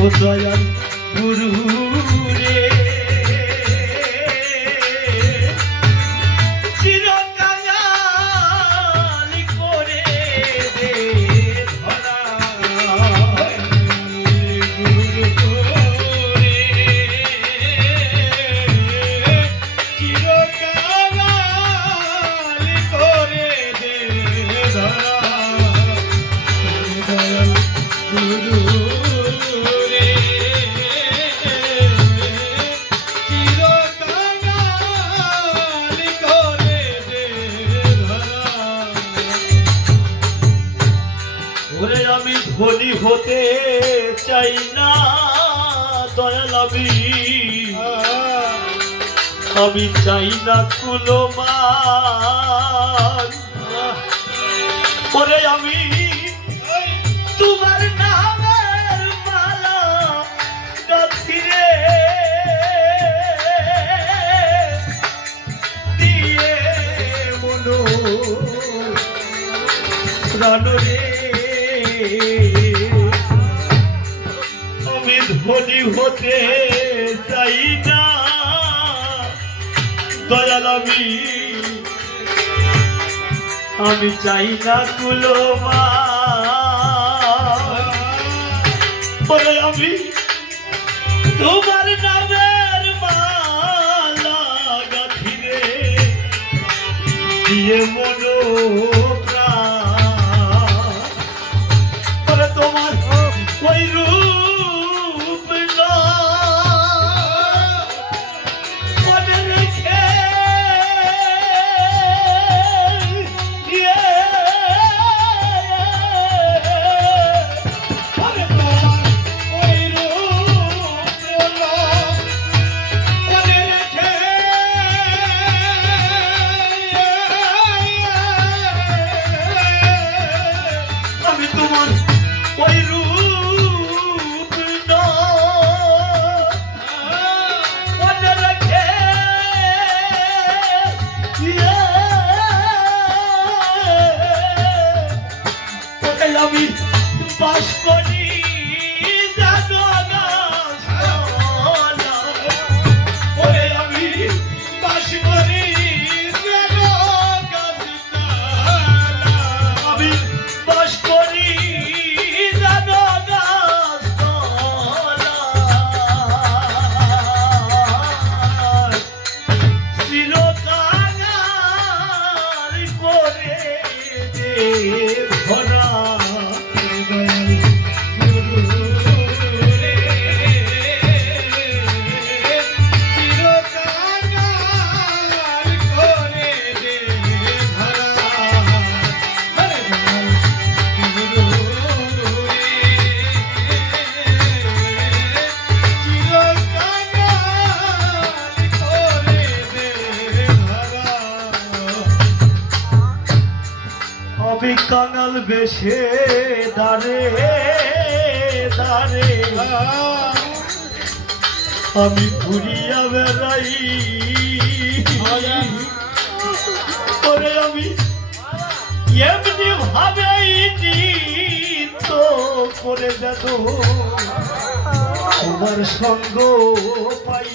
ও দয়াল গুরু রে ধনী হতে চাই না দয়াল আমি চাই না কুলো মান ওরে আমি তোমার নামের মালা গাথিরে দিয়ে মনো প্রাণ রে আমি ধনী হতে চাই না দয়াল আমি চাই না কুলো বলে আমি তোমার নামের মালা গাথিরে দিয়ে মনো প্রাণ তোমার ওই রূপ মনে রেখে আমি তোমার ওই রূপ মনে রেখে আমি বাস করি আমি বাস করি আমি বাস করি আমি কাঙাল বেশে দাঁড়ে দাঁড়ে আমি ঘুরিয়া বেড়াই করে আমি এমনি ভাবেই তো করে যেত তোমার সঙ্গ পাই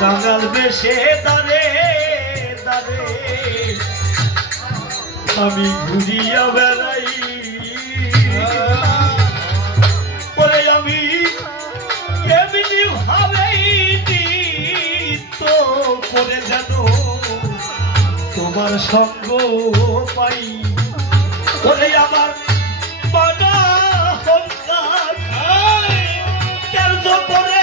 কাঙাল বেশে দাঁড়ে দাঁড়ে আমি ঘুরিয়া বেড়াই পরে আমি এমনি ভাবেই তো করে যেন তোমার সঙ্গ পাই বলে আমার বানা কার্য করে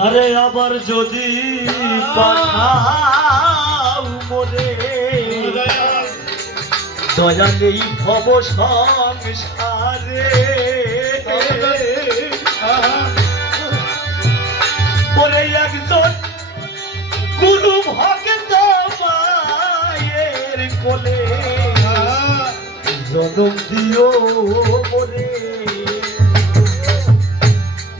আরে আবার যদি পাঠাও মোরে দয়া নেই ভব সংসারে ওরে একজন গুরু ভক্ত মায়ের কোলে জনম দিও মোরে